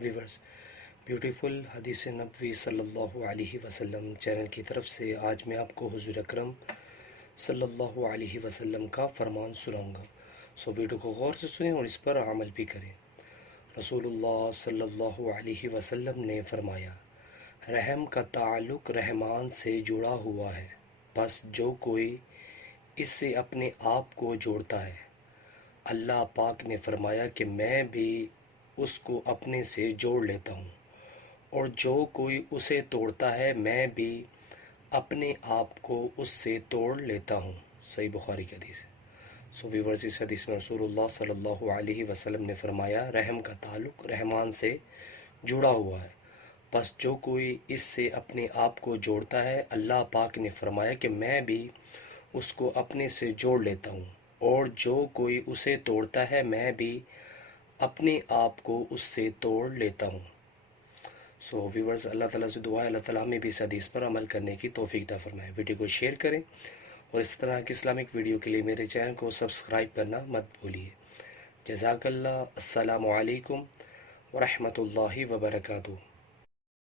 Viewers, beautiful حدیث نبوی صلی اللہ علیہ وسلم چینل کی طرف سے آج میں آپ کو حضور اکرم صلی اللہ علیہ وسلم کا فرمان سناؤں گا. سو ویڈیو کو غور سے سنیں اور اس پر عمل بھی کریں. رسول اللہ صلی اللہ علیہ وسلم نے فرمایا، رحم کا تعلق رحمان سے جڑا ہوا ہے، بس جو کوئی اس سے اپنے آپ کو جوڑتا ہے، اللہ پاک نے فرمایا کہ میں بھی اس کو اپنے سے جوڑ لیتا ہوں، اور جو کوئی اسے توڑتا ہے میں بھی اپنے آپ کو اس سے توڑ لیتا ہوں. صحیح بخاری کی حدیث ہے. سو ویورز، اس حدیث میں رسول اللہ صلی اللہ علیہ وسلم نے فرمایا، رحم کا تعلق رحمان سے جڑا ہوا ہے، بس جو کوئی اس سے اپنے آپ کو جوڑتا ہے، اللہ پاک نے فرمایا کہ میں بھی اس کو اپنے سے جوڑ لیتا ہوں، اور جو کوئی اسے توڑتا ہے میں بھی اپنے آپ کو اس سے توڑ لیتا ہوں. سو ویورز، اللہ تعالیٰ سے دعا ہے اللہ تعالیٰ ہمیں بھی اس حدیث پر عمل کرنے کی توفیق عطا فرمائے. ویڈیو کو شیئر کریں اور اس طرح کی اسلامک ویڈیو کے لیے میرے چینل کو سبسکرائب کرنا مت بھولیے. جزاک اللہ. السلام علیکم ورحمۃ اللہ وبرکاتہ.